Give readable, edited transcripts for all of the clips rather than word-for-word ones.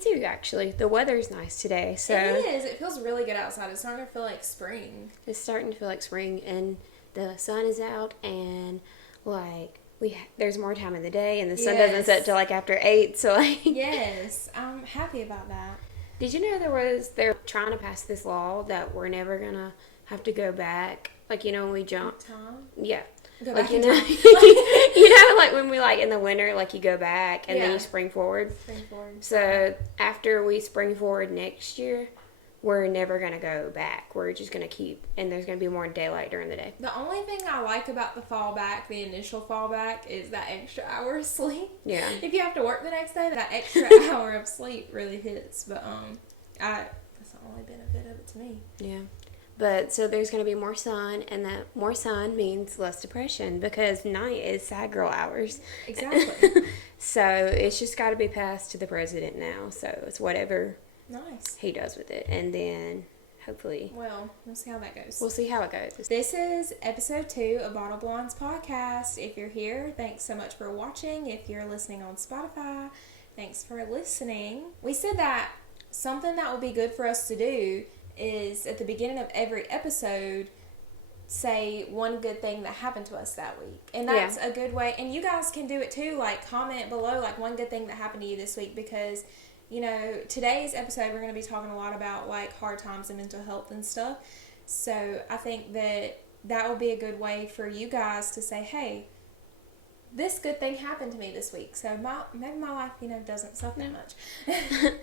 too, actually. The weather's nice today, so... It is. It feels really good outside. It's starting to feel like spring. It's starting to feel like spring, and the sun is out, and, like, there's more time in the day, and the sun doesn't set till, like, after 8, so, like... Yes, I'm happy about that. Did you know they're trying to pass this law that we're never gonna have to go back? Like, you know, when we jump... Time? Yeah. Go like, back you in know, time. you know, like, when we, like, in the winter, like, you go back, and then you spring forward. Spring forward. So, after we spring forward next year, we're never going to go back. We're just going to keep, and there's going to be more daylight during the day. The only thing I like about the fallback, the initial fallback, is that extra hour of sleep. Yeah. If you have to work the next day, that extra hour of sleep really hits. But that's the only benefit of it to me. Yeah. But, so there's going to be more sun, and that more sun means less depression, because night is sad girl hours. Exactly. So, it's just got to be passed to the president now. So, it's whatever he does with it. And then, hopefully... Well, we'll see how that goes. We'll see how it goes. This is episode 2 of Bottle Blondes podcast. If you're here, thanks so much for watching. If you're listening on Spotify, thanks for listening. We said that something that would be good for us to do is at the beginning of every episode say one good thing that happened to us that week. And that's a good way. And you guys can do it too. Like, comment below, like, one good thing that happened to you this week. Because, you know, today's episode, we're going to be talking a lot about, like, hard times and mental health and stuff. So I think that will be a good way for you guys to say, hey, this good thing happened to me this week. So maybe my life, you know, doesn't suck that much.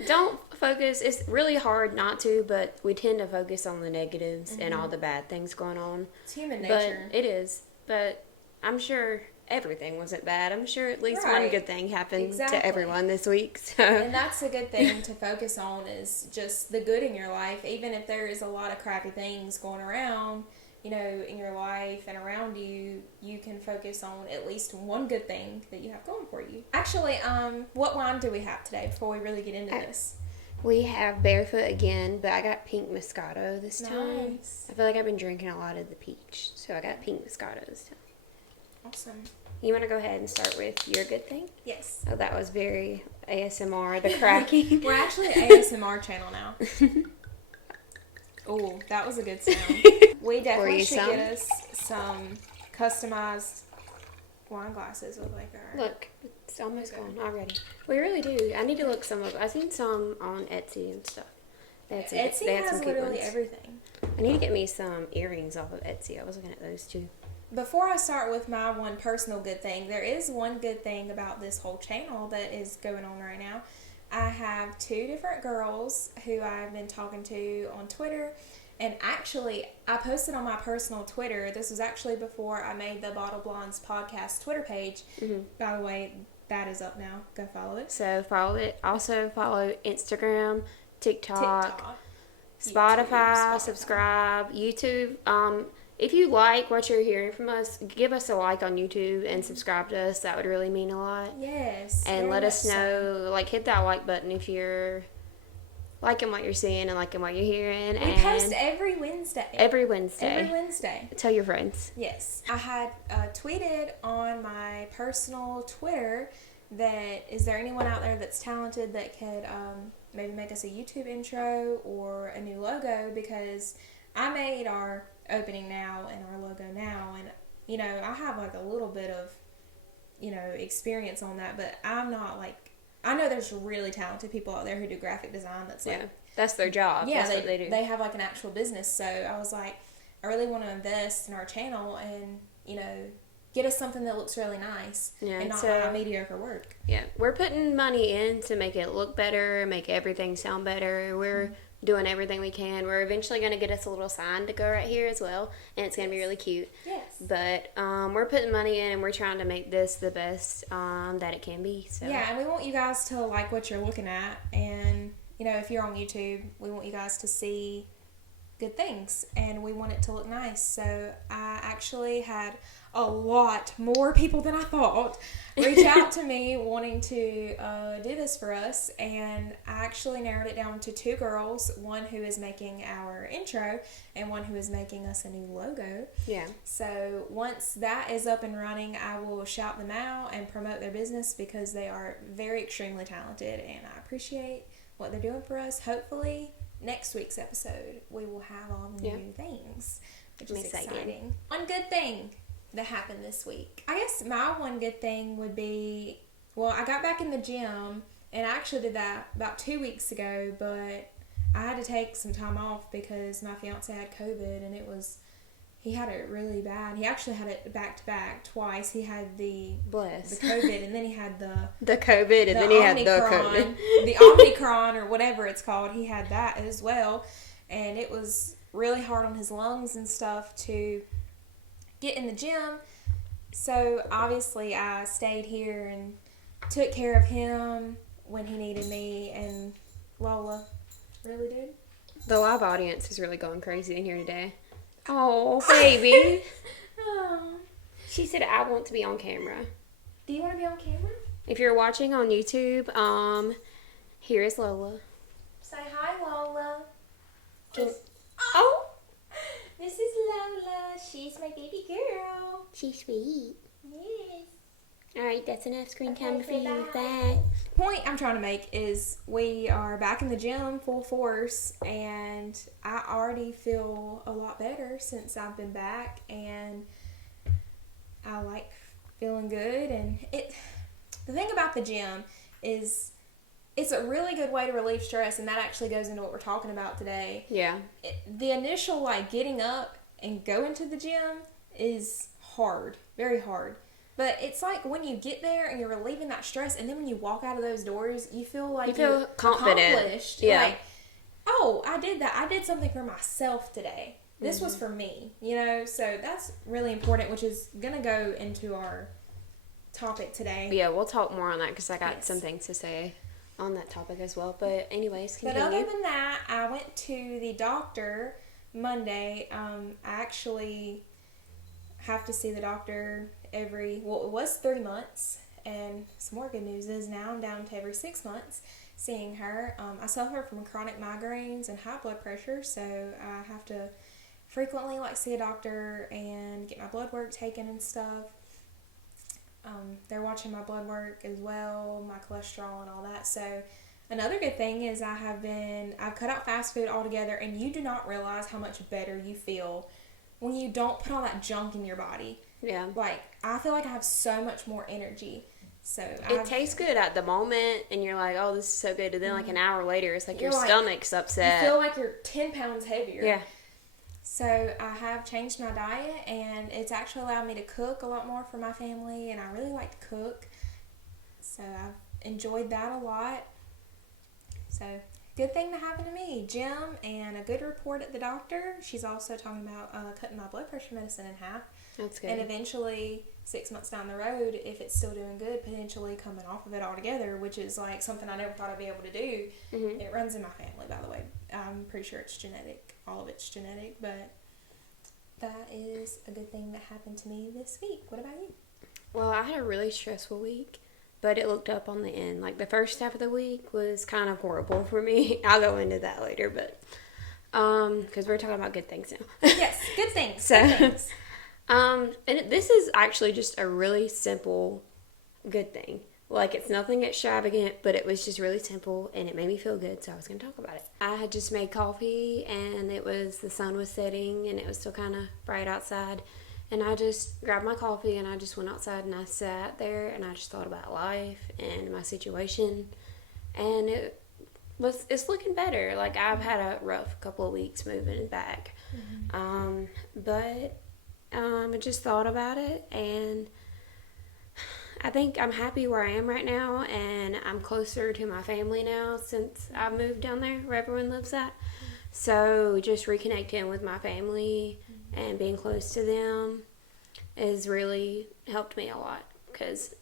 Don't focus. It's really hard not to, but we tend to focus on the negatives and all the bad things going on. It's human nature. But it is. But I'm sure everything wasn't bad. I'm sure at least one good thing happened to everyone this week. So. And that's a good thing to focus on, is just the good in your life. Even if there is a lot of crappy things going around, you know, in your life and around you, you can focus on at least one good thing that you have going for you. Actually, what wine do we have today before we really get into this? We have Barefoot again, but I got pink Moscato this time. Nice. I feel like I've been drinking a lot of the peach, so I got pink Moscato this time. Awesome. You want to go ahead and start with your good thing? Yes. Oh, that was very ASMR, the cracking. We're actually an ASMR channel now. Oh, that was a good sound. We definitely should get us some customized wine glasses with like our... Look, it's almost gone already. We really do. I need to look some of... I've seen some on Etsy and stuff. Etsy has literally everything. I need to get me some earrings off of Etsy. I was looking at those too. Before I start with my one personal good thing, there is one good thing about this whole channel that is going on right now. I have 2 different girls who I've been talking to on Twitter, and actually I posted on my personal Twitter. This was actually before I made the Bottle Blondes podcast Twitter page. By the way, that is up now. Go follow it. So follow it. Also follow Instagram, TikTok. Spotify, subscribe, YouTube. If you like what you're hearing from us, give us a like on YouTube and subscribe to us. That would really mean a lot. Yes. And let us know, like, hit that like button if you're liking what you're seeing and liking what you're hearing. We post every Wednesday. Every Wednesday. Every Wednesday. Tell your friends. Yes. I had tweeted on my personal Twitter that, is there anyone out there that's talented that could maybe make us a YouTube intro or a new logo? Because I made our opening now and our logo now, and you know, I have like a little bit of, you know, experience on that, but I'm not like, I know there's really talented people out there who do graphic design that's like, that's their job. Yeah, that's what they do. They have like an actual business. So I was like, I really want to invest in our channel and, you know, get us something that looks really nice and not my mediocre work. Yeah, we're putting money in to make it look better, make everything sound better. We're doing everything we can. We're eventually going to get us a little sign to go right here as well, and it's going to be really cute. Yes. But we're putting money in, and we're trying to make this the best that it can be. So. Yeah, and we want you guys to like what you're looking at, and, you know, if you're on YouTube, we want you guys to see good things, and we want it to look nice. So I actually had a lot more people than I thought reach out to me wanting to do this for us, and I actually narrowed it down to 2 girls, one who is making our intro and one who is making us a new logo. Yeah. So once that is up and running, I will shout them out and promote their business because they are very extremely talented, and I appreciate what they're doing for us. Hopefully, next week's episode, we will have all the new things, which is exciting. One good thing that happened this week. I guess my one good thing would be, well, I got back in the gym, and I actually did that about 2 weeks ago, but I had to take some time off because my fiance had COVID, and he had it really bad. He actually had it back to back twice. He had the COVID, and then he had the COVID, and then he had the COVID. The Omicron, or whatever it's called. He had that as well, and it was really hard on his lungs and stuff to get in the gym. So obviously I stayed here and took care of him when he needed me, and Lola really did. The live audience is really going crazy in here today. Oh, baby. She said, I want to be on camera. Do you want to be on camera? If you're watching on YouTube, here is Lola. Say hi, Lola. Oh! This is Lola. She's my baby girl. She's sweet. Yes. Alright, that's enough screen time for you. Bye. Bye. Point I'm trying to make is we are back in the gym full force, and I already feel a lot better since I've been back, and I like feeling good. And the thing about the gym is it's a really good way to relieve stress, and that actually goes into what we're talking about today. Yeah. The initial getting up and going to the gym is hard, very hard. But it's when you get there and you're relieving that stress, and then when you walk out of those doors, you feel like you're confident. Accomplished. Yeah. Oh, I did that. I did something for myself today. This was for me, so that's really important, which is going to go into our topic today. Yeah, we'll talk more on that because I got some things to say on that topic as well. But anyways, continue. But other than that, I went to the doctor Monday. I actually have to see the doctor it was 3 months, and some more good news is now I'm down to every 6 months seeing her. I suffer from chronic migraines and high blood pressure, so I have to frequently see a doctor and get my blood work taken and stuff. They're watching my blood work as well, my cholesterol and all that. So another good thing is I've cut out fast food altogether, and you do not realize how much better you feel when you don't put all that junk in your body. Yeah. I feel like I have so much more energy. So it tastes good at the moment, and you're like, oh, this is so good. And then, an hour later, it's like your stomach's upset. You feel like you're 10 pounds heavier. Yeah. So I have changed my diet, and it's actually allowed me to cook a lot more for my family, and I really like to cook. So I've enjoyed that a lot. So good thing that happened to me. Gym and a good report at the doctor. She's also talking about cutting my blood pressure medicine in half. That's good. And eventually, 6 months down the road, if it's still doing good, potentially coming off of it altogether, which is something I never thought I'd be able to do. Mm-hmm. It runs in my family, by the way. I'm pretty sure it's genetic. All of it's genetic, but that is a good thing that happened to me this week. What about you? Well, I had a really stressful week, but it looked up on the end. The first half of the week was kind of horrible for me. I'll go into that later, but because we're talking about good things now. Yes, good things. Good things. And this is actually just a really simple good thing. It's nothing extravagant, but it was just really simple, and it made me feel good, so I was going to talk about it. I had just made coffee, and the sun was setting, and it was still kind of bright outside, and I just grabbed my coffee, and I just went outside, and I sat there, and I just thought about life and my situation, and it's looking better. I've had a rough couple of weeks moving back, but I just thought about it, and I think I'm happy where I am right now, and I'm closer to my family now since I've moved down there where everyone lives at. So just reconnecting with my family and being close to them has really helped me a lot, because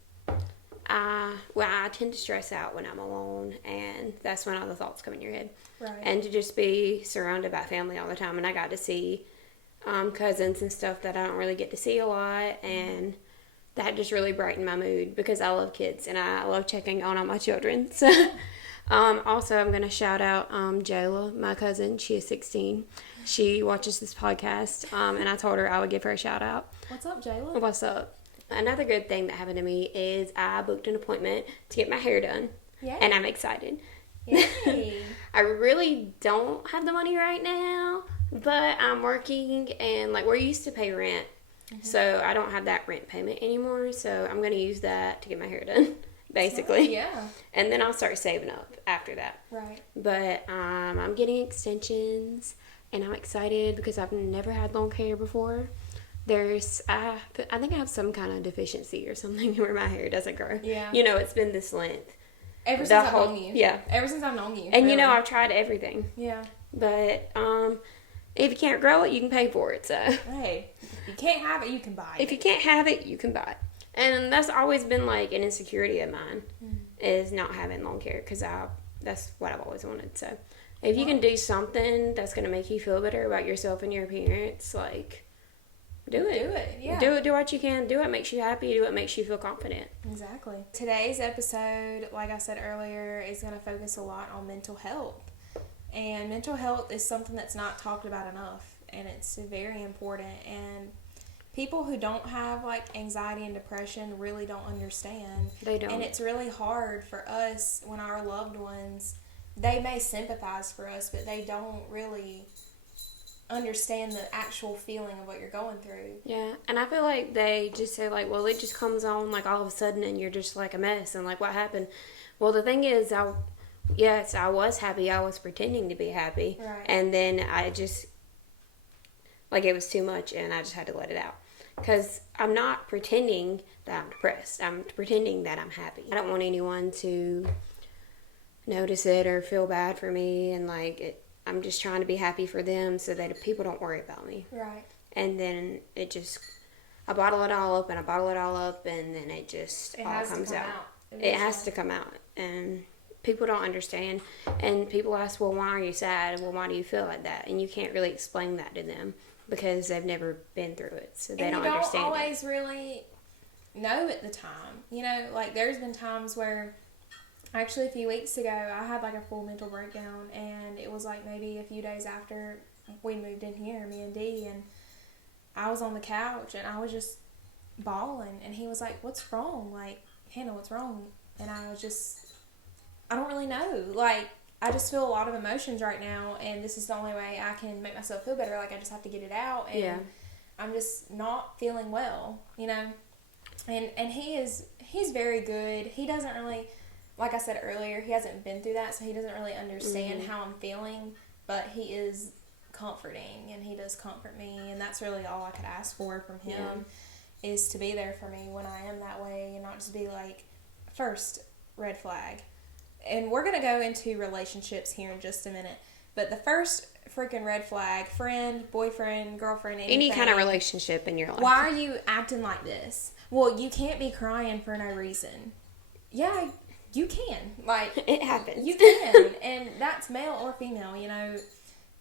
I tend to stress out when I'm alone, and that's when all the thoughts come in your head. Right. And to just be surrounded by family all the time, and I got to see cousins and stuff that I don't really get to see a lot, and that just really brightened my mood, because I love kids and I love checking on all my children. So, also, I'm going to shout out Jayla, my cousin. She is 16. She watches this podcast, and I told her I would give her a shout out. What's up, Jayla? What's up? Another good thing that happened to me is I booked an appointment to get my hair done. Yay. And I'm excited. Yay. I really don't have the money right now, but I'm working, and like we're used to pay rent. So I don't have that rent payment anymore. So I'm going to use that to get my hair done, basically. Yeah. And then I'll start saving up after that. Right. But I'm getting extensions, and I'm excited because I've never had long hair before. I think I have some kind of deficiency or something where my hair doesn't grow. Yeah. It's been this length. Ever since I've known you. Yeah. Ever since I've known you. And really. I've tried everything. Yeah. But if you can't grow it, you can pay for it. So hey, if you can't have it, you can buy it. If you can't have it, you can buy it. And that's always been like an insecurity of mine, is not having long hair, because that's what I've always wanted. So if you can do something that's going to make you feel better about yourself and your appearance, like, do it. Do it, yeah. Do what you can. Do what makes you happy. Do what makes you feel confident. Exactly. Today's episode, like I said earlier, is going to focus a lot on mental health. And mental health is something that's not talked about enough, and it's very important. And people who don't have like anxiety and depression really don't understand. They don't. And it's really hard for us when our loved ones, they may sympathize for us, but they don't really understand the actual feeling of what you're going through. Yeah, and I feel like they just say like, well, it just comes on like all of a sudden and you're just like a mess, and like, what happened? Well, the thing is, I was happy. I was pretending to be happy. Right. And then I just, like, it was too much, and I just had to let it out. Because I'm not pretending that I'm depressed. I'm pretending that I'm happy. I don't want anyone to notice it or feel bad for me, and like, I'm just trying to be happy for them so that people don't worry about me. Right. And then I bottle it all up, and then it just all comes out. It has to come out. And people don't understand. And people ask, well, why are you sad? Well, why do you feel like that? And you can't really explain that to them because they've never been through it. So they don't understand. You don't always really know at the time. Like there's been times where, actually a few weeks ago, I had like a full mental breakdown, and it was like maybe a few days after we moved in here, me and Dee, and I was on the couch and I was just bawling, and he was like, what's wrong? Like, Hannah, what's wrong? And I was just, I don't really know. Like, I just feel a lot of emotions right now, and this is the only way I can make myself feel better. Like, I just have to get it out, and I'm just not feeling well, And he's very good. He doesn't really, like I said earlier, he hasn't been through that, so he doesn't really understand how I'm feeling, but he is comforting, and he does comfort me, and that's really all I could ask for from him, is to be there for me when I am that way, and not just be like, first, red flag. And we're going to go into relationships here in just a minute, but the first freaking red flag, friend, boyfriend, girlfriend, anything, any kind of relationship in your life. Why are you acting like this? Well, you can't be crying for no reason. Yeah, you can. Like, it happens. You can, and that's male or female,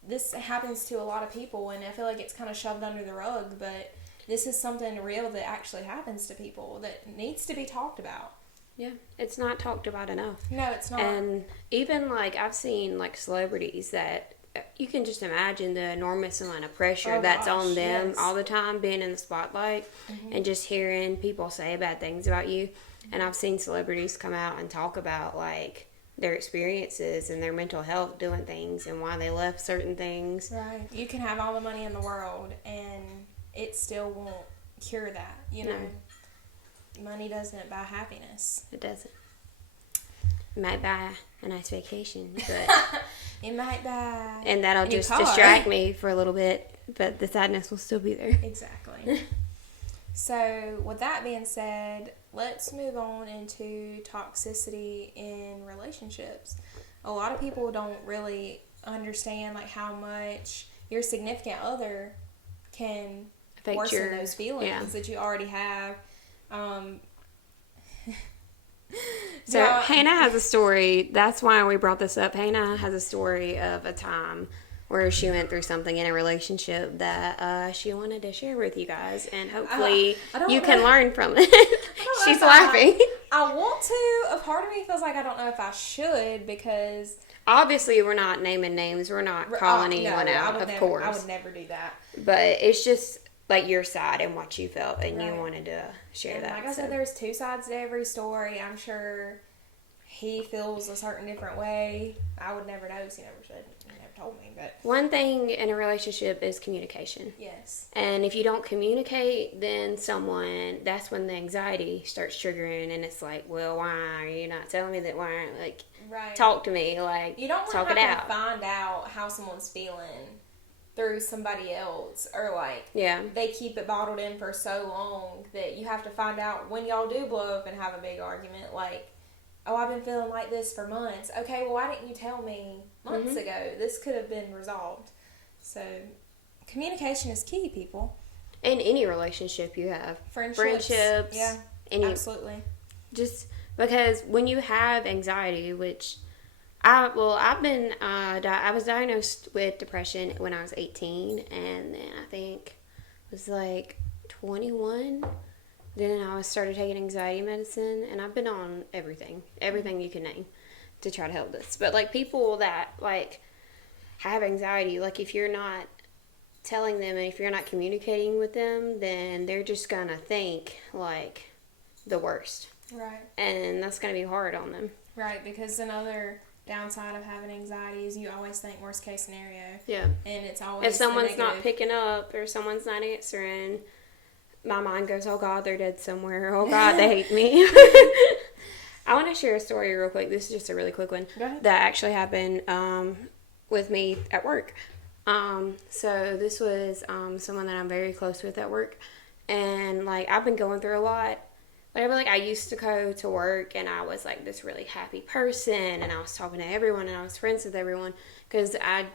This happens to a lot of people, and I feel like it's kind of shoved under the rug, but this is something real that actually happens to people that needs to be talked about. Yeah, it's not talked about enough. No, it's not. And even, like, I've seen, like, celebrities that you can just imagine the enormous amount of pressure that's on them all the time, being in the spotlight, and just hearing people say bad things about you. And I've seen celebrities come out and talk about, like, their experiences and their mental health doing things and why they left certain things. Right. You can have all the money in the world, and it still won't cure that, No. Money doesn't buy happiness. It doesn't. It might buy a nice vacation, but it might buy and that'll just distract me for a little bit, but the sadness will still be there. Exactly. So, with that being said, let's move on into toxicity in relationships. A lot of people don't really understand like how much your significant other can worsen those feelings that you already have. So Hannah has a story. That's why we brought this up. Hannah has a story of a time where she went through something in a relationship that she wanted to share with you guys, and hopefully you can learn from it. She's laughing. I want to. A part of me feels like I don't know if I should, because obviously we're not naming names. We're not calling anyone out, of course. I would never do that. But it's just like your side and what you felt, and you wanted to share that. Like I said, there's two sides to every story. I'm sure he feels a certain different way. I would never know because he never said, he never told me. But one thing in a relationship is communication. yes. And if you don't communicate, then that's when the anxiety starts triggering, and it's like, well, why are you not telling me that? Why aren't, like, right. Talk to me, like, you don't talk have it to out. find out how someone's feeling through somebody else, or like Yeah. they keep it bottled in for so long that you have to find out when y'all do blow up and have a big argument, like, oh, I've been feeling like this for months. Okay, well, why didn't you tell me months ago? This could have been resolved. So communication is key, people. In any relationship you have. Friendships. Yeah, absolutely. Just because when you have anxiety, which I was diagnosed with depression when I was 18, and then I think it was like 21. Then I started taking anxiety medicine, and I've been on everything you can name to try to help this. But like people that like have anxiety, like if you're not telling them and if you're not communicating with them, then they're just gonna think like the worst. Right. And that's gonna be hard on them. Right, because another downside of having anxiety is you always think worst case scenario. Yeah. And it's always if someone's not picking up or someone's not answering, my mind goes, oh God, they're dead somewhere. Oh God, they hate me. I want to share a story real quick. This is just a really quick one. Go ahead. That actually happened with me at work. So this was someone that I'm very close with at work. And like I've been going through a lot. Like I used to go to work and I was like this really happy person, and I was talking to everyone and I was friends with everyone because I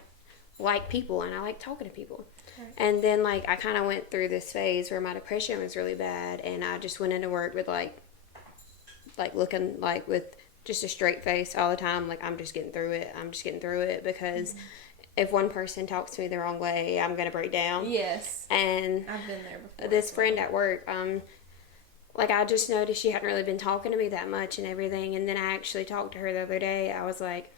like people and I like talking to people. Right. And then like I kind of went through this phase where my depression was really bad, and I just went into work with like looking like with just a straight face all the time, like I'm just getting through it because if one person talks to me the wrong way, I'm gonna break down. Yes. And I've been there before. This friend at work, like I just noticed she hadn't really been talking to me that much and everything, and then I actually talked to her the other day. I was like,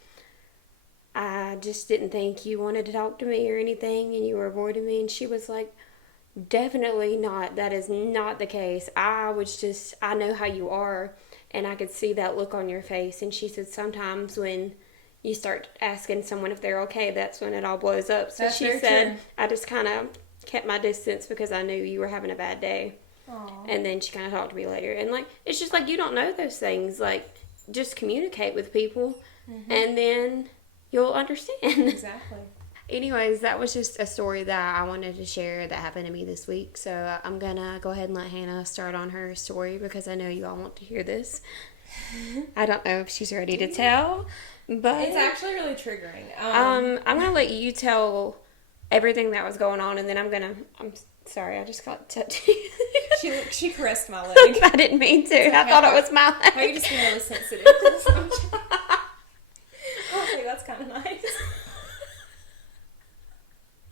I just didn't think you wanted to talk to me or anything, and you were avoiding me. And she was like, definitely not. That is not the case. I know how you are, and I could see that look on your face. And she said sometimes when you start asking someone if they're okay, that's when it all blows up. So that's she said, true. I just kind of kept my distance because I knew you were having a bad day. Aww. And then she kind of talked to me later. And like, it's just like you don't know those things. Like, just communicate with people, and then you'll understand. Exactly. Anyways, that was just a story that I wanted to share that happened to me this week. So I'm going to go ahead and let Hannah start on her story because I know you all want to hear this. I don't know if she's ready to tell, but it's actually really triggering. I'm going to let you tell everything that was going on, and then I'm sorry, I just got touched. She caressed my leg. I didn't mean to. I thought it was my leg. Are you just being really sensitive to this? Okay, that's kind of nice.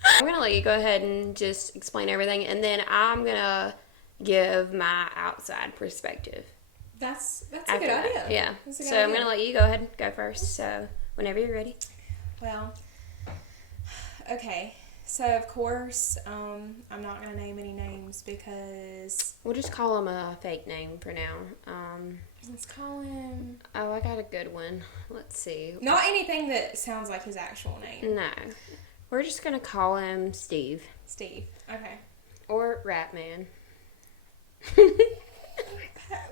I'm going to let you go ahead and just explain everything, and then I'm going to give my outside perspective. That's a good idea. Yeah. So I'm going to let you go ahead and go first. So whenever you're ready. Well, okay. So, of course, I'm not going to name any names because... We'll just call him a fake name for now. Let's call him... Oh, I got a good one. Let's see. Not anything that sounds like his actual name. No. We're just going to call him Steve. Steve. Okay. Or Ratman.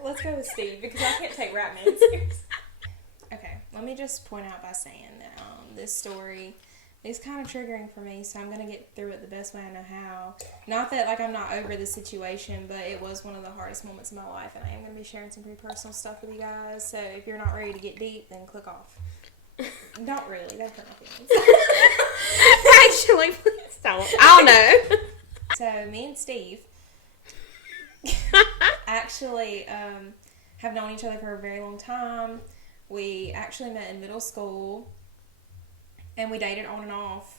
Let's go with Steve because I can't take Ratman seriously. Okay. Let me just point out by saying that this story... It's kind of triggering for me, so I'm going to get through it the best way I know how. Not that, like, I'm not over the situation, but it was one of the hardest moments of my life, and I am going to be sharing some pretty personal stuff with you guys, so if you're not ready to get deep, then click off. Not really. That hurt my feelings. Actually, please don't. I'll know. So, me and Steve actually have known each other for a very long time. We actually met in middle school. And we dated on and off.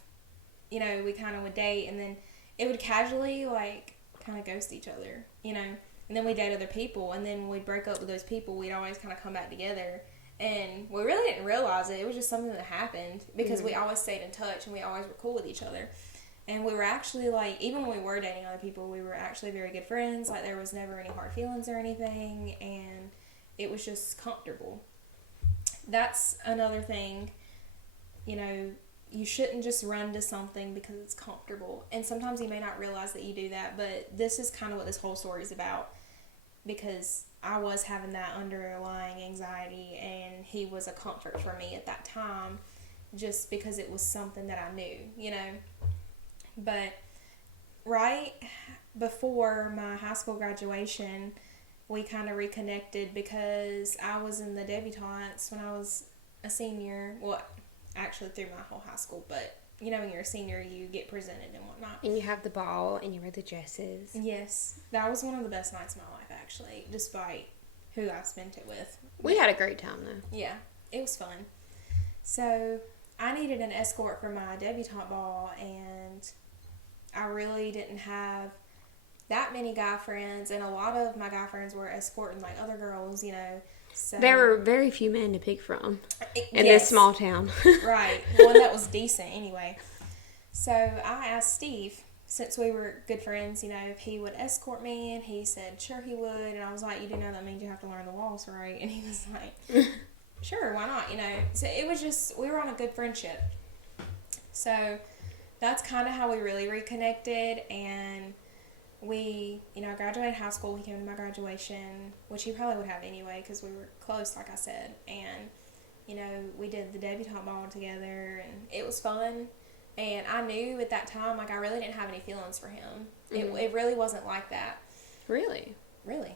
You know, we kind of would date, and then it would casually, like, kind of ghost each other, you know. And then we'd date other people, and then when we'd break up with those people, we'd always kind of come back together. And we really didn't realize it. It was just something that happened because we always stayed in touch, and we always were cool with each other. And we were actually, like, even when we were dating other people, we were actually very good friends. Like, there was never any hard feelings or anything, and it was just comfortable. that's another thing, you know, you shouldn't just run to something because it's comfortable. And sometimes you may not realize that you do that, but this is kind of what this whole story is about, because I was having that underlying anxiety, and he was a comfort for me at that time just because it was something that I knew, you know. But right before my high school graduation, we kind of reconnected because I was in the debutantes when I was a senior. Well, actually through my whole high school, but you know, when you're a senior, you get presented and whatnot. And you have the ball, and you wear the dresses. Yes. That was one of the best nights of my life, actually, despite who I spent it with. We had a great time, though. Yeah, it was fun. So, I needed an escort for my debutante ball, and I really didn't have that many guy friends, and a lot of my guy friends were escorting, like, other girls, you know. So, there were very few men to pick from in this small town. Right. One that was decent anyway. So I asked Steve, since we were good friends, you know, if he would escort me, and he said sure he would. And I was like, you do know that means you have to learn the waltz, right? And he was like, sure, why not, you know. So it was just, we were on a good friendship. So that's kind of how we really reconnected. And we, you know, I graduated high school. He came to my graduation, which he probably would have anyway because we were close, like I said. And, you know, we did the debutante ball together, and it was fun. And I knew at that time, like, I really didn't have any feelings for him. Mm-hmm. It really wasn't like that. Really? Really.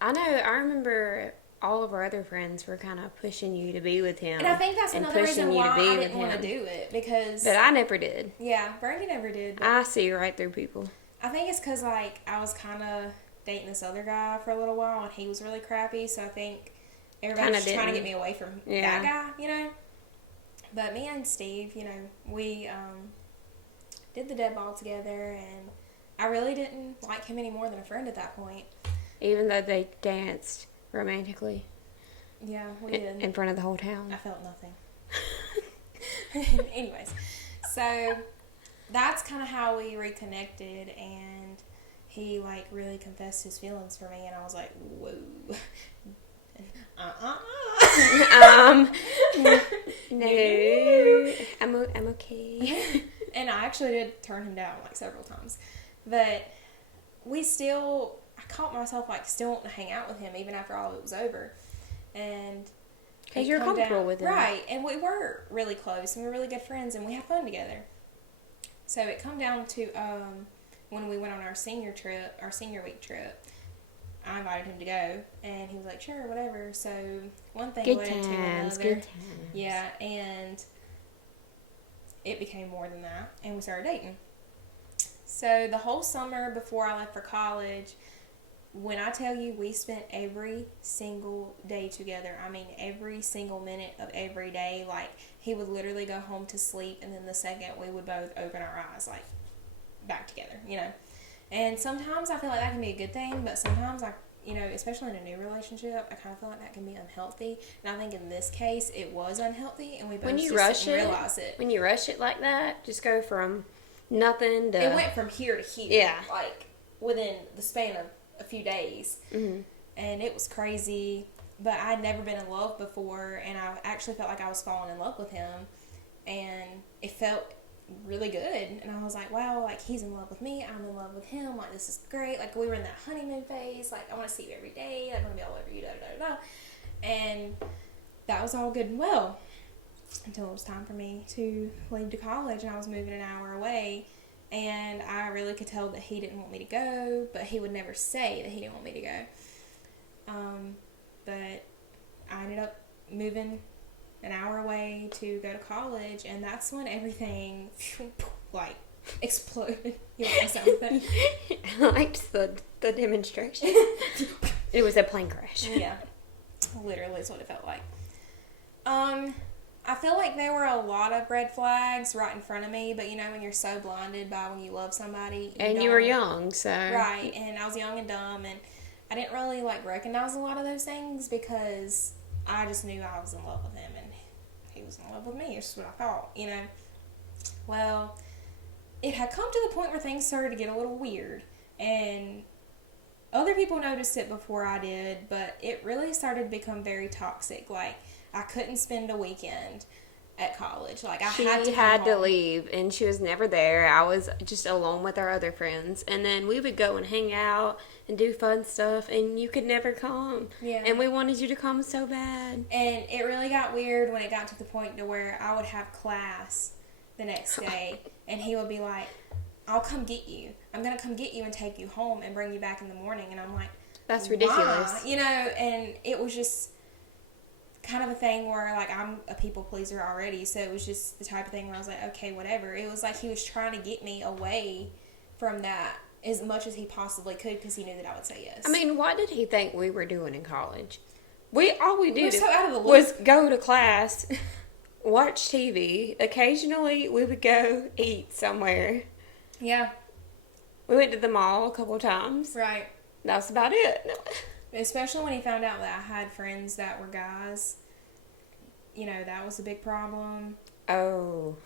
I know. I remember all of our other friends were kind of pushing you to be with him. And I think that's another reason why I didn't want to do it, because... But I never did. Yeah, Brandy never did. I see right through people. I think it's because, like, I was kind of dating this other guy for a little while, and he was really crappy, so I think everybody was trying to get me away from that guy, you know? But me and Steve, you know, we did the dead ball together, and I really didn't like him any more than a friend at that point. Even though they danced romantically. Yeah, we did. In front of the whole town. I felt nothing. Anyways, so... that's kind of how we reconnected, and he, like, really confessed his feelings for me, and I was like, whoa. No. I'm okay. And I actually did turn him down, like, several times. But I caught myself, like, still wanting to hang out with him even after all of it was over. And... because you're comfortable with him. Right, and we were really close, and we were really good friends, and we had fun together. So it come down to when we went on our senior week trip, I invited him to go, and he was like, sure, whatever. So one thing led to another. Good times. Yeah, and it became more than that, and we started dating. So the whole summer before I left for college, when I tell you we spent every single day together, I mean every single minute of every day, like he would literally go home to sleep, and then the second we would both open our eyes, like back together, you know. And sometimes I feel like that can be a good thing, but sometimes you know, especially in a new relationship, I kind of feel like that can be unhealthy. And I think in this case, it was unhealthy, and we both didn't realize it. When you rush it like that, just go from nothing to... it went from here to here. Yeah. Like, within the span of a few days. Mm-hmm. And it was crazy, but I'd never been in love before, and I actually felt like I was falling in love with him, and it felt really good. And I was like, wow, like, he's in love with me, I'm in love with him, like, this is great. Like, we were in that honeymoon phase, like, I want to see you every day, I want to be all over you, da da da da. And that was all good and well until it was time for me to leave to college, and I was moving an hour away. And I really could tell that he didn't want me to go, but he would never say that he didn't want me to go. But I ended up moving an hour away to go to college, and that's when everything, like, exploded. You know something? I liked the demonstration. It was a plane crash. Yeah. Literally is what it felt like. I feel like there were a lot of red flags right in front of me, but you know when you're so blinded by when you love somebody. You were young, so. Right, and I was young and dumb, and I didn't really, like, recognize a lot of those things because I just knew I was in love with him, and he was in love with me. It's just what I thought, you know. Well, it had come to the point where things started to get a little weird, and other people noticed it before I did, but it really started to become very toxic. Like, I couldn't spend a weekend at college. Like, I She had to had come to home. leave, and she was never there. I was just alone with our other friends, and then we would go and hang out and do fun stuff, and you could never come. Yeah. And we wanted you to come so bad. And it really got weird when it got to the point to where I would have class the next day, and he would be like, I'll come get you. I'm going to come get you and take you home and bring you back in the morning. And I'm like, That's ridiculous. why? You know, and it was just kind of a thing where, like, I'm a people pleaser already, so it was just the type of thing where I was like, okay, whatever. It was like he was trying to get me away from that as much as he possibly could because he knew that I would say yes. I mean, what did he think we were doing in college? All we we did were so out of the loop. was go to class, watch TV. Occasionally, we would go eat somewhere. Yeah, We went to the mall a couple of times. right. That was about it. Especially when he found out that I had friends that were guys. You know, that was a big problem. Oh.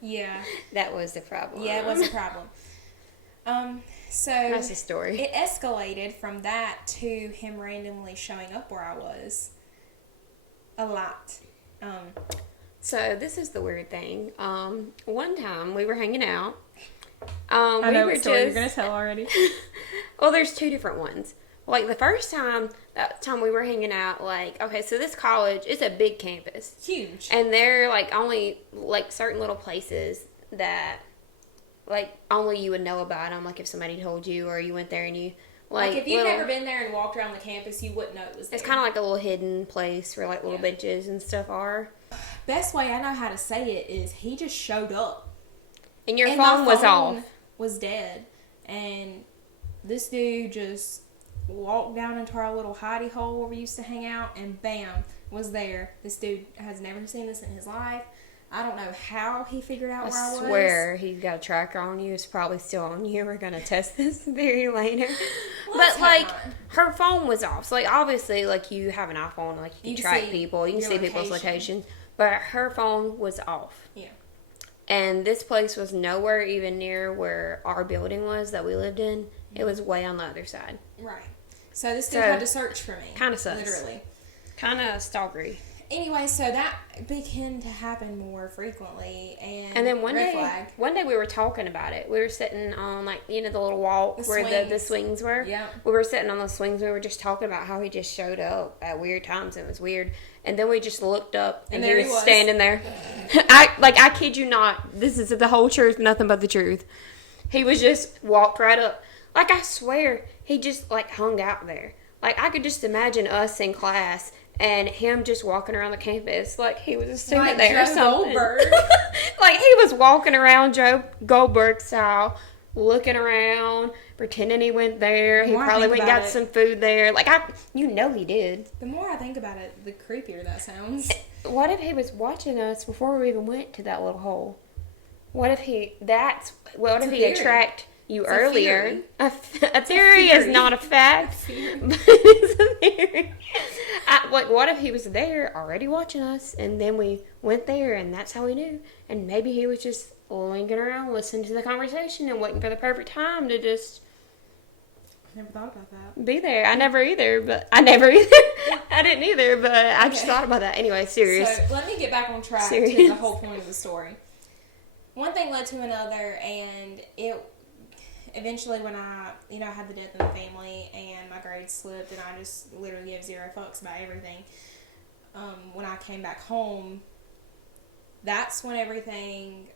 Yeah. That was the problem. Yeah, it was a problem. So That's the story. it escalated from that to him randomly showing up where I was a lot. So this is the weird thing. One time we were hanging out. I know what story you're going to tell already. Well, there's two different ones. Like the first time, that time we were hanging out, like, okay, so this college, it's a big campus. Huge. And there are like only like certain little places that like only you would know about them, like if somebody told you or you went there and you Like if you've never been there and walked around the campus, you wouldn't know it was there. It's kind of like a little hidden place where like little Yeah. benches and stuff are. Best way I know how to say it is he just showed up. And your And phone my was phone off. was dead. And this dude just walked down into our little hidey hole where we used to hang out and bam, was there. This dude has never seen this in his life. I don't know how he figured out where I was. I swear he got a tracker on you. It's probably still on you. We're going to test this very later. Let's But like hope not. her phone was off. So like obviously like you have an iPhone, like you You can can track see people. You can your see people's location. locations. But her phone was off. Yeah. And this place was nowhere even near where our building was that we lived in. It was way on the other side. Right. So this dude So, had to search for me. kinda sus. Literally. Kind of stalkery. Anyway, so that began to happen more frequently, and then one red day, flag. we were talking about it. We were sitting on like the little walk The where the swings. swings were. Yep. We were sitting on those swings. We were just talking about how he just showed up at weird times. And it was weird. And then we just looked up and there he he was was. standing there. I kid you not. This is the whole truth, nothing but the truth. He was just walked right up. Like I swear, he just like hung out there. Like I could just imagine us in class. And him just walking around the campus like he was a student Like there or Joe something. Goldberg. Like he was walking around Joe Goldberg style, looking around, pretending he went there. The He more I probably think went and got about it- some food there. Like he did. The more I think about it, the creepier that sounds. What if he was watching us before we even went to that little hole? What if he theory. tracked you It's a earlier? theory. A theory is theory. not a fact. theory. But it's a theory. What if he was there already watching us, and then we went there, and that's how we knew? And maybe he was just linking around, listening to the conversation, and waiting for the perfect time to just Never thought about that. be there. I didn't either. I didn't either, but I just Okay. thought about that. Anyway, serious. So let me get back on track to Serious. the whole point of the story. One thing led to another, and it eventually when I had the death in the family and my grades slipped and I just literally gave zero fucks about everything. When I came back home, that's when everything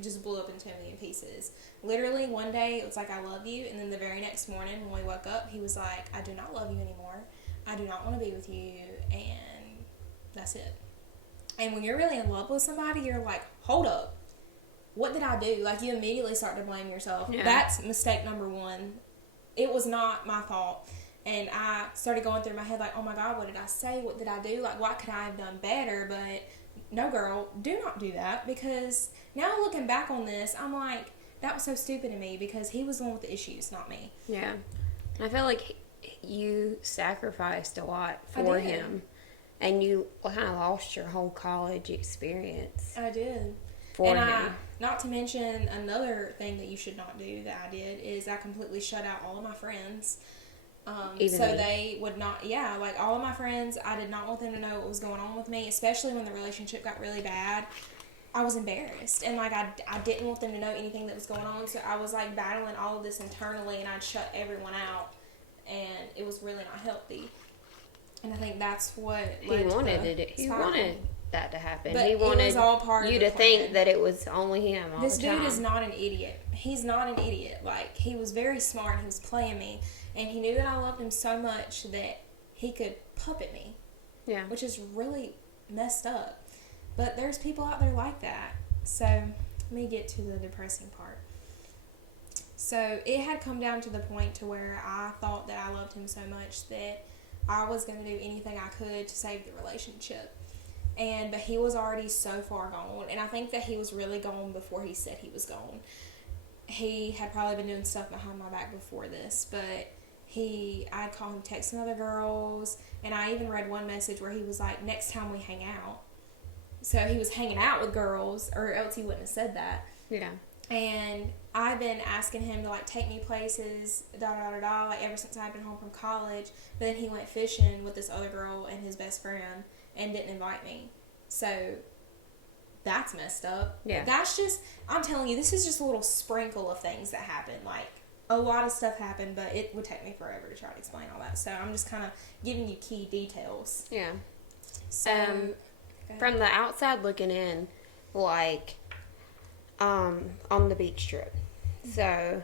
just blew up into a million pieces. Literally one day it was like, I love you, and then the very next morning when we woke up, he was like, I do not love you anymore. I do not want to be with you, and that's it. And when you're really in love with somebody, you're like, hold up. What did I do? Like, you immediately start to blame yourself. Yeah. That's mistake number one. It was not my fault. And I started going through my head like, oh my God, what did I say? What did I do? Like, what could I have done better? But no, girl, do not do that. Because now looking back on this, I'm like, that was so stupid of me because he was the one with the issues, not me. Yeah. I feel like you sacrificed a lot I for did. him. And you kind of lost your whole college experience I did. for and him. Not to mention another thing that you should not do that I did is I completely shut out all of my friends. Even so me. they would not, yeah, like all of my friends, I did not want them to know what was going on with me, especially when the relationship got really bad. I was embarrassed, and like I didn't want them to know anything that was going on, so I was like battling all of this internally, and I'd shut everyone out, and it was really not healthy. And I think that's what he wanted that to happen. But he wanted it was all part you of the to plan. think that it was only him all This the time. dude is not an idiot. He's not an idiot. Like, he was very smart. He was playing me, and he knew that I loved him so much that he could puppet me. Yeah. Which is really messed up. But there's people out there like that. So, let me get to the depressing part. So, it had come down to the point to where I thought that I loved him so much that I was going to do anything I could to save the relationship. But he was already so far gone, and I think that he was really gone before he said he was gone. He had probably been doing stuff behind my back before this, but I'd call him texting other girls, and I even read one message where he was like, next time we hang out. So he was hanging out with girls, or else he wouldn't have said that. Yeah. And I've been asking him to, like, take me places, like, ever since I've been home from college. But then he went fishing with this other girl and his best friend and didn't invite me. So, that's messed up. Yeah. That's just, I'm telling you, this is just a little sprinkle of things that happened. Like, a lot of stuff happened, but it would take me forever to try to explain all that. So, I'm just kind of giving you key details. Yeah. So, from the outside looking in, like, on the beach trip. So,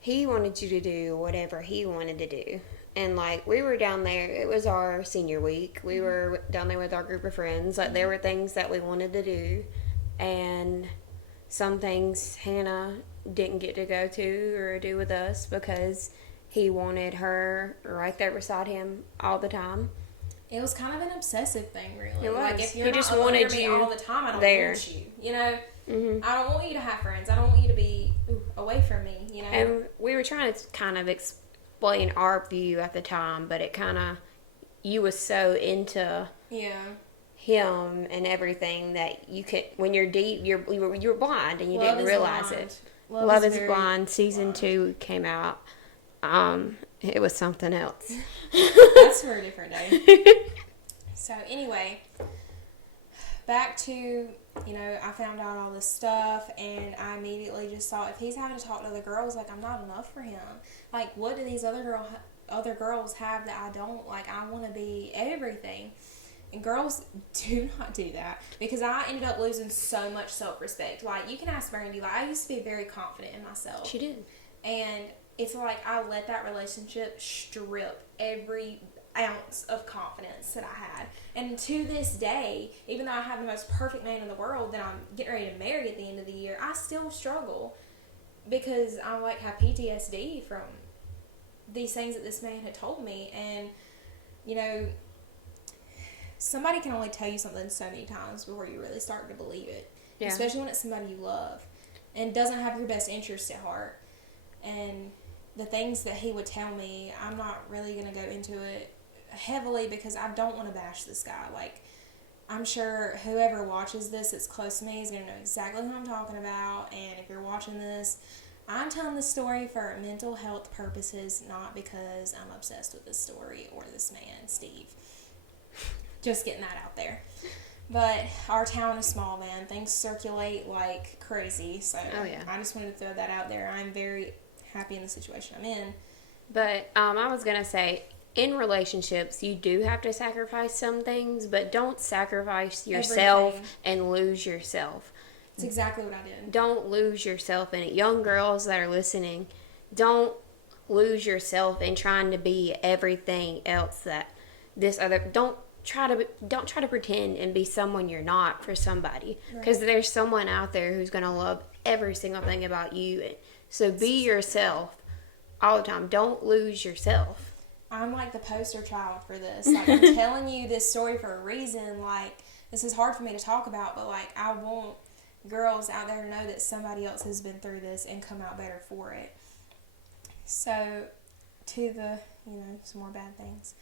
he wanted you to do whatever he wanted to do. And, like, we were down there. It was our senior week. We were down there with our group of friends. Like, there were things that we wanted to do. And some things Hannah didn't get to go to or do with us because he wanted her right there beside him all the time. It was kind of an obsessive thing, really. It was. Like, if you're He not just under wanted me you all the time, I don't there. want you. You know? Mm-hmm. I don't want you to have friends. I don't want you to be away from me, you know? And we were trying to kind of explain our view at the time, but it kind of, you was so into him and everything that you could, when you're deep, you were blind and you Love didn't is realize blind. it. Love is very Blind. Season 2 came out. It was something else. That's for a different day. So anyway, back to, I found out all this stuff, and I immediately just thought, if he's having to talk to other girls, like, I'm not enough for him. Like, what do these other girls have that I don't? Like, I want to be everything. And girls do not do that, because I ended up losing so much self-respect. Like, you can ask Brandy, like, I used to be very confident in myself. She did. And it's like I let that relationship strip every ounce of confidence that I had. And to this day, even though I have the most perfect man in the world that I'm getting ready to marry at the end of the year, I still struggle because I like have PTSD from these things that this man had told me. And somebody can only tell you something so many times before you really start to believe it. Yeah. Especially when it's somebody you love and doesn't have your best interest at heart. And the things that he would tell me, I'm not really going to go into it heavily because I don't want to bash this guy. Like, I'm sure whoever watches this that's close to me is going to know exactly who I'm talking about. And if you're watching this, I'm telling this story for mental health purposes, not because I'm obsessed with this story or this man, Steve. Just getting that out there. But our town is small, man. Things circulate like crazy. So I just wanted to throw that out there. I'm very happy in the situation I'm in. But I was going to say, in relationships, you do have to sacrifice some things, but don't sacrifice yourself and lose yourself. That's exactly what I did. Don't lose yourself in it. Young girls that are listening, don't lose yourself in trying to be everything else that this other... Don't try to pretend and be someone you're not for somebody, because there's someone out there who's going to love every single thing about you. So be yourself all the time. Don't lose yourself. I'm like the poster child for this. Like, I'm telling you this story for a reason. Like, this is hard for me to talk about, but like, I want girls out there to know that somebody else has been through this and come out better for it. So, to the, some more bad things.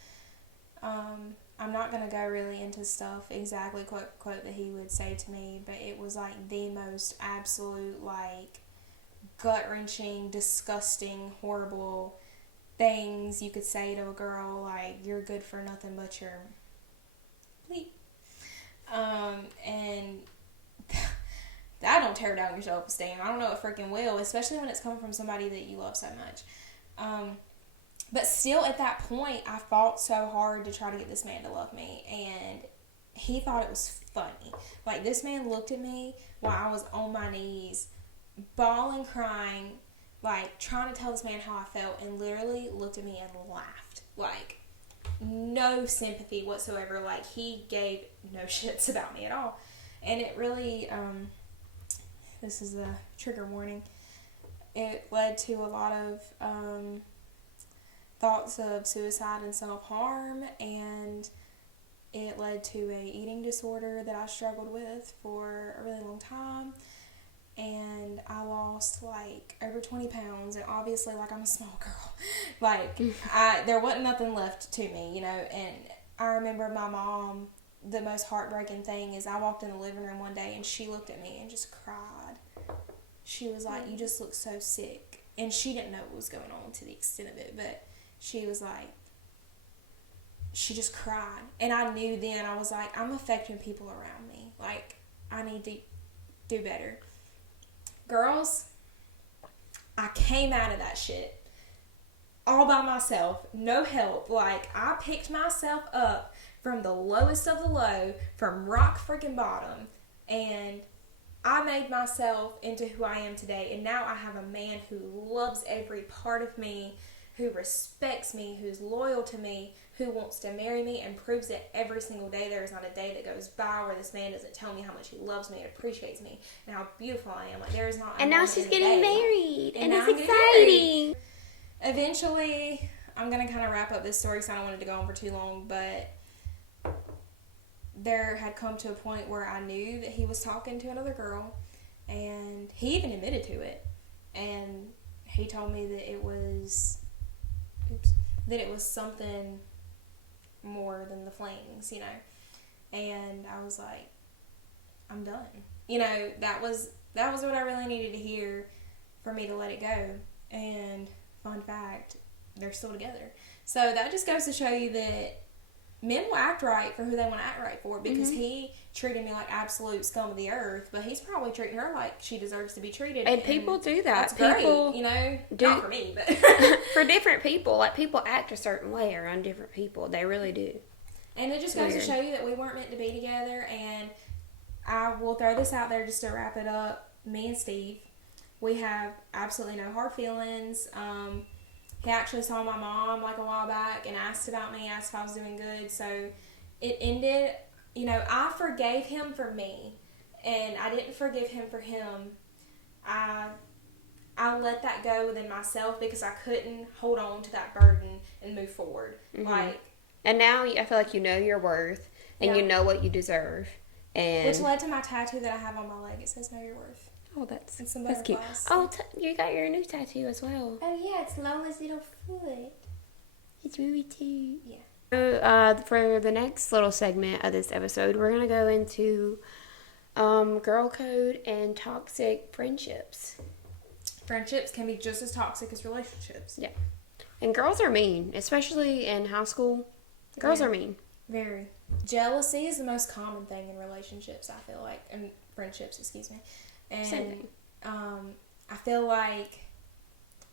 I'm not going to go really into stuff exactly quote that he would say to me, but it was like the most absolute, like, gut-wrenching, disgusting, horrible things you could say to a girl, like, you're good for nothing but your bleep. And that don't tear down your self-esteem. I don't know it freaking will, especially when it's coming from somebody that you love so much. But still, at that point, I fought so hard to try to get this man to love me, and he thought it was funny. Like, this man looked at me while I was on my knees, bawling, crying, like, trying to tell this man how I felt, and literally looked at me and laughed. Like, no sympathy whatsoever. Like, he gave no shits about me at all. And it really, this is a trigger warning, it led to a lot of thoughts of suicide and self-harm, and it led to a eating disorder that I struggled with for a really long time. And I lost, like, over 20 pounds, and obviously, like, I'm a small girl. Like, there wasn't nothing left to me, you know. And I remember my mom, the most heartbreaking thing is I walked in the living room one day, and she looked at me and just cried. She was like, you just look so sick. And she didn't know what was going on to the extent of it, but she was like, she just cried. And I knew then, I was like, I'm affecting people around me. Like, I need to do better. Girls, I came out of that shit all by myself, no help. Like, I picked myself up from the lowest of the low, from rock freaking bottom, and I made myself into who I am today. And now I have a man who loves every part of me, who respects me, who's loyal to me, who wants to marry me, and proves it every single day. There is not a day that goes by where this man doesn't tell me how much he loves me and appreciates me and how beautiful I am. Like, there is not. And now she's getting married, and it's exciting. Eventually, I'm gonna kind of wrap up this story because I don't want it to go on for too long. But there had come to a point where I knew that he was talking to another girl, and he even admitted to it. And he told me that it was, something more than the flings, you know. And I was like, I'm done. You know, that was what I really needed to hear for me to let it go. And fun fact, they're still together. So that just goes to show you that men will act right for who they want to act right for, because he treated me like absolute scum of the earth, but he's probably treating her like she deserves to be treated. And people do that. That's People great, you know? Not for me, but... for different people. Like, people act a certain way around different people. They really do. And it just goes to show you that we weren't meant to be together. And I will throw this out there just to wrap it up. Me and Steve, we have absolutely no hard feelings. He actually saw my mom like a while back and asked about me, asked if I was doing good. So it ended, you know, I forgave him for me, and I didn't forgive him for him. I let that go within myself because I couldn't hold on to that burden and move forward. Like, and now I feel like you know your worth, and you know what you deserve. And which led to my tattoo that I have on my leg. It says, "Know your worth." Oh, that's cute. Oh, you got your new tattoo as well. Oh, yeah, it's Lola's little foot. It's really cute. Yeah. So, for the next little segment of this episode, we're going to go into girl code and toxic friendships. Friendships can be just as toxic as relationships. Yeah. And girls are mean, especially in high school. Girls are mean. Very. Jealousy is the most common thing in relationships, I feel like. And friendships, excuse me. And I feel like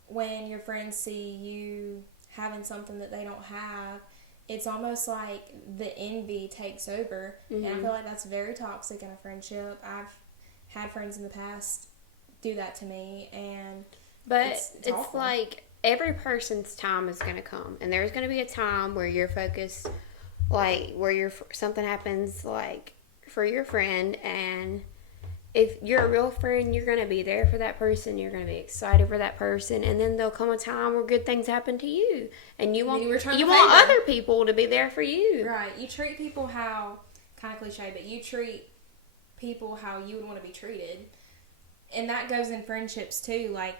when your friends see you having something that they don't have, it's almost like the envy takes over. And I feel like that's very toxic in a friendship. I've had friends in the past do that to me, and it's like every person's time is going to come, and there's going to be a time where you're focused, like where something happens, like for your friend, and if you're a real friend, you're going to be there for that person. You're going to be excited for that person. And then there'll come a time where good things happen to you. And you want other people to be there for you. Right. You treat people how, kind of cliche, but you treat people how you would want to be treated. And that goes in friendships too. Like,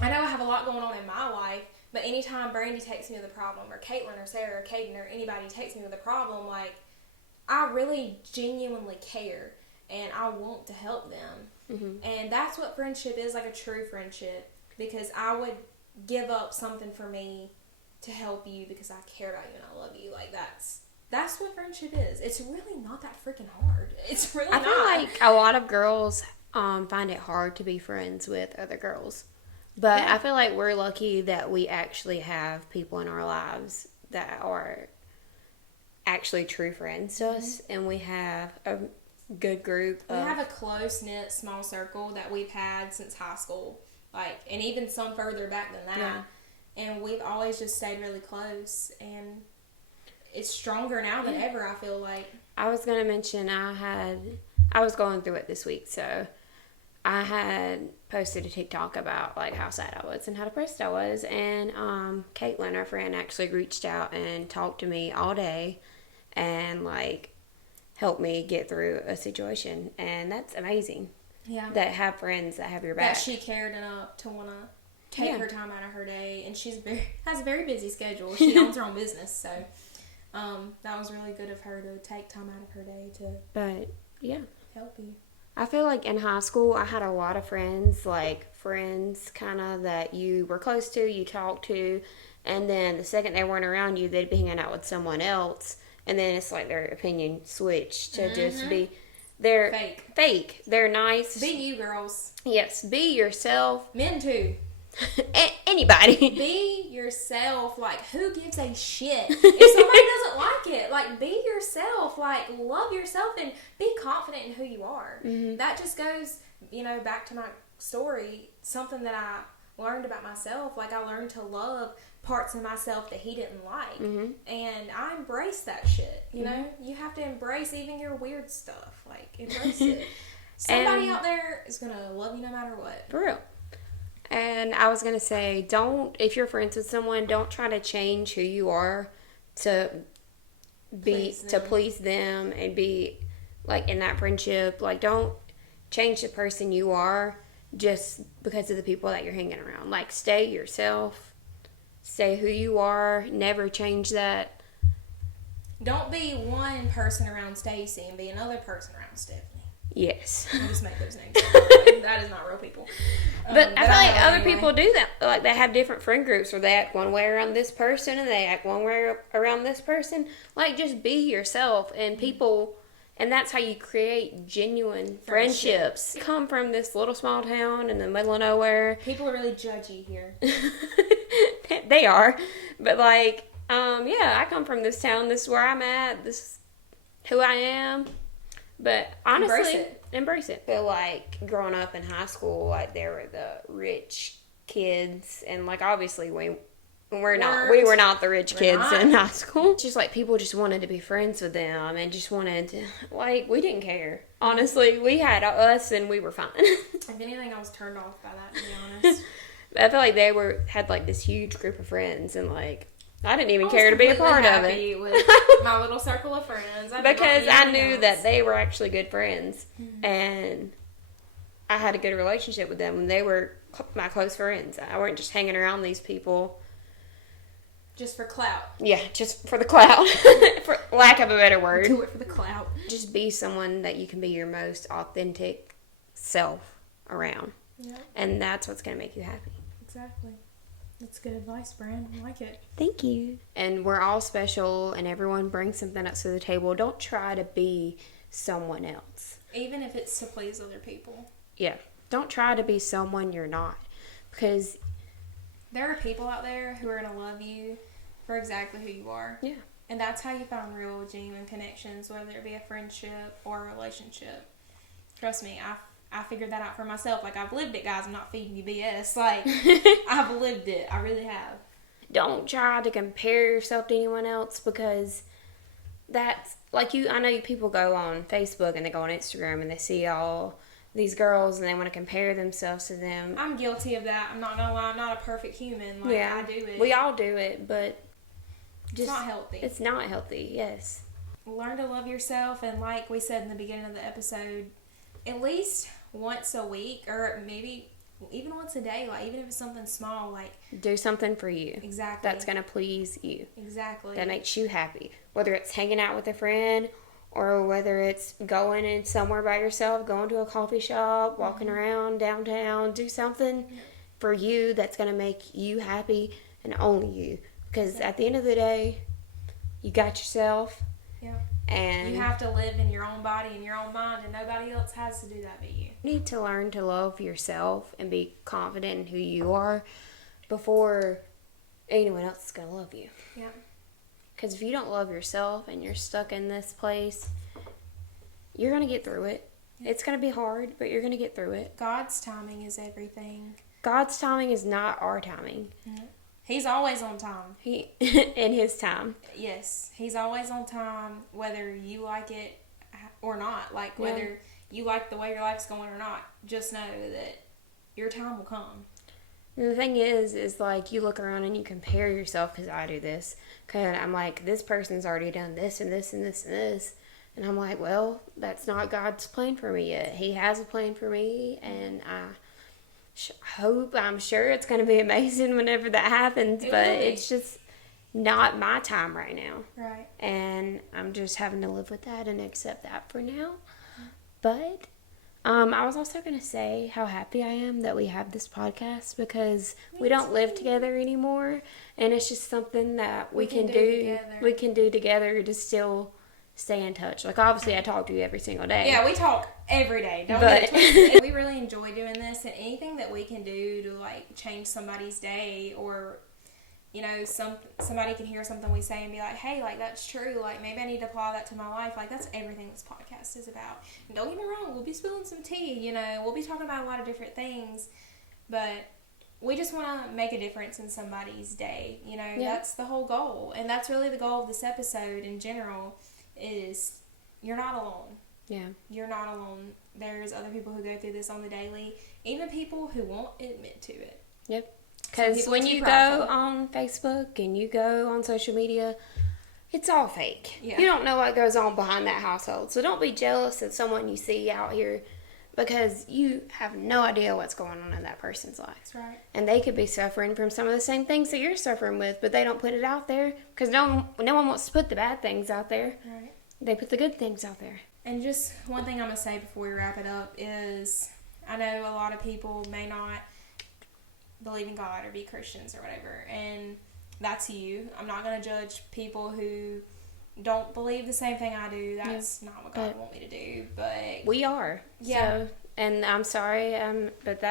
I know I have a lot going on in my life, but anytime Brandy takes me with a problem, or Caitlin or Sarah or Caden or anybody takes me with a problem, like, I really genuinely care. And I want to help them. And that's what friendship is, like a true friendship. Because I would give up something for me to help you because I care about you and I love you. Like, that's what friendship is. It's really not that freaking hard. It's really not. I feel like a lot of girls find it hard to be friends with other girls. But I feel like we're lucky that we actually have people in our lives that are actually true friends to us. And we have a good group. We have a close-knit, small circle that we've had since high school. Like, and even some further back than that. Yeah. And we've always just stayed really close. And it's stronger now than ever, I feel like. I was going to mention I was going through it this week, so I had posted a TikTok about, like, how sad I was and how depressed I was. And Caitlin, our friend, actually reached out and talked to me all day and, like, helped me get through a situation. And that's amazing. Yeah. That have friends that have your back. That she cared enough to want to take her time out of her day. And has a very busy schedule. She owns her own business, so that was really good of her to take time out of her day to help you. I feel like in high school, I had a lot of friends, like friends kind of that you were close to, you talked to, and then the second they weren't around you, they'd be hanging out with someone else, and then it's like their opinion switched to just be, they're fake. They're nice. Be you, girls. Yes, be yourself. Men too. Anybody. Be yourself. Like, who gives a shit if somebody doesn't like it? Like, be yourself. Like, love yourself and be confident in who you are. Mm-hmm. That just goes, back to my story. Something that I learned about myself. Like, I learned to love parts of myself that he didn't like. Mm-hmm. And I embraced that shit. You know? You have to embrace even your weird stuff. Like, embrace it. Somebody out there is going to love you no matter what. For real. And I was going to say, if you're friends with someone, don't try to change who you are to please them and be, like, in that friendship. Like, don't change the person you are just because of the people that you're hanging around. Like, stay yourself. Stay who you are. Never change that. Don't be one person around Stacy and be another person around Stephanie. Yes. I just make those names. That is not real people. But I feel like other people do that. Like, they have different friend groups where they act one way around this person and they act one way around this person. Like, just be yourself and people, and that's how you create genuine friendships. Come from this little small town in the middle of nowhere. People are really judgy here. They are. But, like, I come from this town. This is where I'm at. This is who I am. But honestly, embrace it. I feel like growing up in high school, like, there were the rich kids, and, like, obviously we were not the rich kids in high school. It's just like people just wanted to be friends with them and just wanted to, like, we didn't care. Honestly, we had us and we were fine. If anything, I was turned off by that, to be honest. I feel like they had like this huge group of friends, and, like, I didn't even care to be a part of it. With my little circle of friends. Because I knew that they were actually good friends. Mm-hmm. And I had a good relationship with them. And they were my close friends. I weren't just hanging around these people. Just for clout. Yeah, just for the clout. For lack of a better word. Do it for the clout. Just be someone that you can be your most authentic self around. Yeah. And that's what's going to make you happy. Exactly. That's good advice, Brand. I like it. Thank you. And we're all special, and everyone brings something else to the table. Don't try to be someone else. Even if it's to please other people. Yeah. Don't try to be someone you're not. Because there are people out there who are going to love you for exactly who you are. Yeah. And that's how you find real, genuine connections, whether it be a friendship or a relationship. Trust me, I figured that out for myself. Like, I've lived it, guys. I'm not feeding you BS. Like, I've lived it. I really have. Don't try to compare yourself to anyone else, because that's, like, I know people go on Facebook and they go on Instagram and they see all these girls and they want to compare themselves to them. I'm guilty of that. I'm not going to lie. I'm not a perfect human. Like, I do it. We all do it, but it's not healthy. It's not healthy, yes. Learn to love yourself, and like we said in the beginning of the episode, at least once a week, or maybe even once a day, like, even if it's something small, like, do something for you. Exactly. That's going to please you. Exactly. That makes you happy. Whether it's hanging out with a friend, or whether it's going in somewhere by yourself, going to a coffee shop, walking around downtown, do something for you that's going to make you happy, and only you. Because at the end of the day, you got yourself. Yeah. And you have to live in your own body and your own mind, and nobody else has to do that but you. You need to learn to love yourself and be confident in who you are before anyone else is going to love you. Yeah. Because if you don't love yourself and you're stuck in this place, you're going to get through it. Yeah. It's going to be hard, but you're going to get through it. God's timing is everything. God's timing is not our timing. Mm-hmm. He's always on time. In his time. Yes. He's always on time, whether you like it or not. Like, whether you like the way your life's going or not. Just know that your time will come. And the thing is like, you look around and you compare yourself, because I do this. Because I'm like, this person's already done this and this and this and this. And I'm like, well, that's not God's plan for me yet. He has a plan for me, and I'm sure it's going to be amazing whenever that happens, but it's just not my time right now. Right. And I'm just having to live with that and accept that for now. But I was also going to say how happy I am that we have this podcast, because we don't live together anymore, and it's just something that we can do together to still stay in touch. Like, obviously, I talk to you every single day. Yeah, we talk every day. Don't get it twisted. We really enjoy doing this, and anything that we can do to, like, change somebody's day, or, you know, somebody can hear something we say and be like, hey, like, that's true. Like, maybe I need to apply that to my life. Like, that's everything this podcast is about. And don't get me wrong, we'll be spilling some tea, you know. We'll be talking about a lot of different things, but we just want to make a difference in somebody's day. You know, That's the whole goal. And that's really the goal of this episode in general, is you're not alone. Yeah. You're not alone. There's other people who go through this on the daily, even people who won't admit to it. Yep. Because when you go on Facebook and you go on social media, it's all fake. Yeah. You don't know what goes on behind that household. So don't be jealous of someone you see out here, because you have no idea what's going on in that person's life. That's right. And they could be suffering from some of the same things that you're suffering with, but they don't put it out there, because no one wants to put the bad things out there. Right. They put the good things out there. And just one thing I'm going to say before we wrap it up is, I know a lot of people may not believe in God or be Christians or whatever, and that's you. I'm not going to judge people who don't believe the same thing I do. That's not what God wants me to do, but we are. Yeah. So, and I'm sorry, but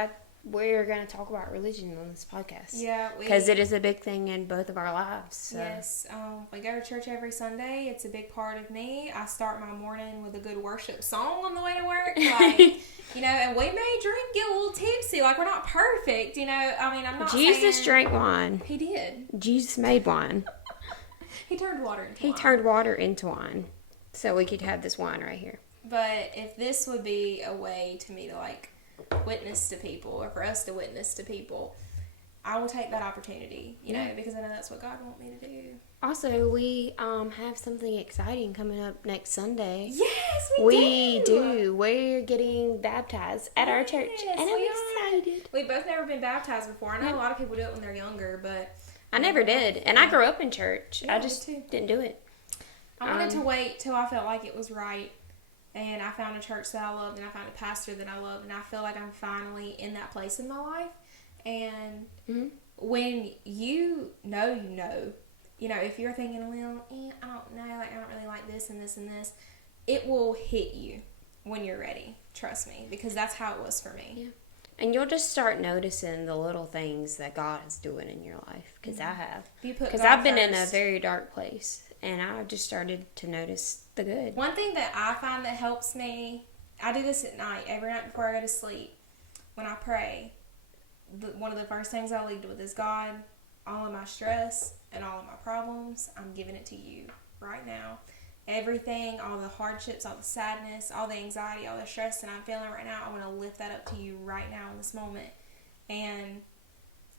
we're going to talk about religion on this podcast. Yeah. Because it is a big thing in both of our lives. So. Yes. We go to church every Sunday. It's a big part of me. I start my morning with a good worship song on the way to work. Like, you know, and we may get a little tipsy. Like, we're not perfect, you know. I mean, I'm not Jesus drank wine. He did. Jesus made wine. He turned water into wine. So we could have this wine right here. But if this would be a way to me to, like, witness to people, or for us to witness to people, I will take that opportunity, you know, because I know that's what God wants me to do. Also, we have something exciting coming up next Sunday. Yes, we do. We're getting baptized at our church, and I'm excited. We've both never been baptized before. I know a lot of people do it when they're younger, but I never did, and I grew up in church. I just didn't do it. I wanted to wait till I felt like it was right. And I found a church that I loved, and I found a pastor that I love, and I feel like I'm finally in that place in my life. And when you know, if you're thinking, well, I don't know, like, I don't really like this and this and this, it will hit you when you're ready. Trust me, because that's how it was for me. Yeah. And you'll just start noticing the little things that God is doing in your life, because I have. Because I've been in a very dark place. And I just started to notice the good. One thing that I find that helps me, I do this at night, every night before I go to sleep. When I pray, one of the first things I lead with is, God, all of my stress and all of my problems, I'm giving it to you right now. Everything, all the hardships, all the sadness, all the anxiety, all the stress that I'm feeling right now, I want to lift that up to you right now in this moment. And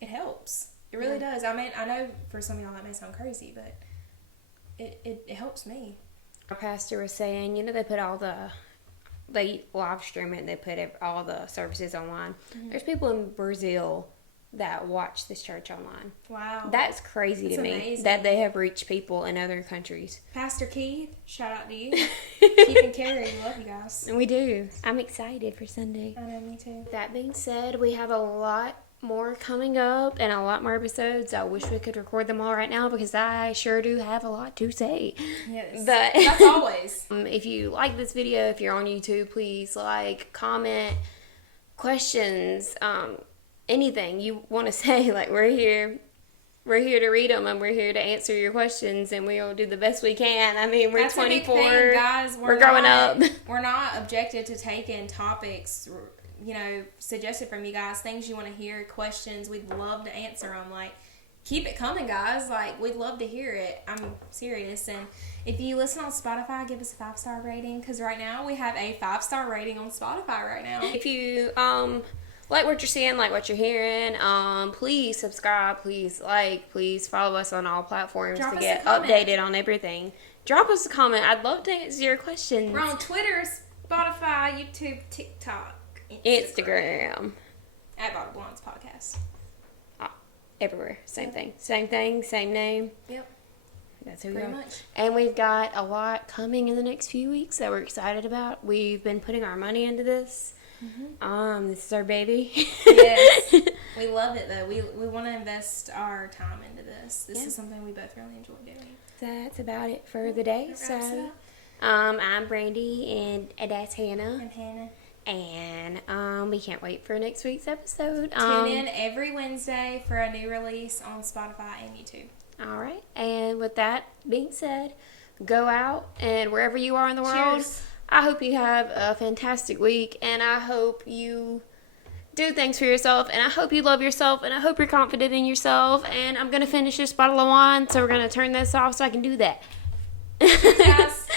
it helps. It really does. I mean, I know for some of y'all that may sound crazy, but it helps me. Our pastor was saying, they live stream it and they put all the services online. Mm-hmm. There's people in Brazil that watch this church online. Wow. That's crazy to me. Amazing. That they have reached people in other countries. Pastor Keith, shout out to you. Keith and Carrie, love you guys. And we do. I'm excited for Sunday. I know, me too. That being said, we have a lot more coming up and a lot more episodes. I wish we could record them all right now because I sure do have a lot to say. Yes. But that's always. If you like this video, if you're on YouTube, please like, comment, questions, anything you want to say. Like, we're here to read them, and we're here to answer your questions, and we'll do the best we can. I mean, we're That's 24, a big thing, guys. We're growing up. We're not objected to taking topics, suggested from you guys, things you want to hear, questions. We'd love to answer them. Like, keep it coming, guys. Like, we'd love to hear it. I'm serious. And if you listen on Spotify, give us a 5-star rating, because right now we have a 5-star rating on Spotify right now. If you like what you're seeing, like what you're hearing, please subscribe, please like, please follow us on all platforms to get updated on everything. Drop us a comment. I'd love to answer your questions. We're on Twitter, Spotify, YouTube, TikTok, Instagram. At Bottle Blondes Podcast. Everywhere. Same thing, same name. Yep. That's who Pretty we are. much. And we've got a lot coming in the next few weeks that we're excited about. We've been putting our money into this. Mm-hmm. This is our baby. Yes. We love it, though. We want to invest our time into this. This is something we both really enjoy doing. That's about it for the day. So, I'm Brandy, and that's Hannah. I'm Hannah. And we can't wait for next week's episode. Tune in every Wednesday for a new release on Spotify and YouTube. All right. And with that being said, go out, and wherever you are in the world, cheers. I hope you have a fantastic week, and I hope you do things for yourself, and I hope you love yourself, and I hope you're confident in yourself. And I'm going to finish this bottle of wine, so we're going to turn this off so I can do that. Yes.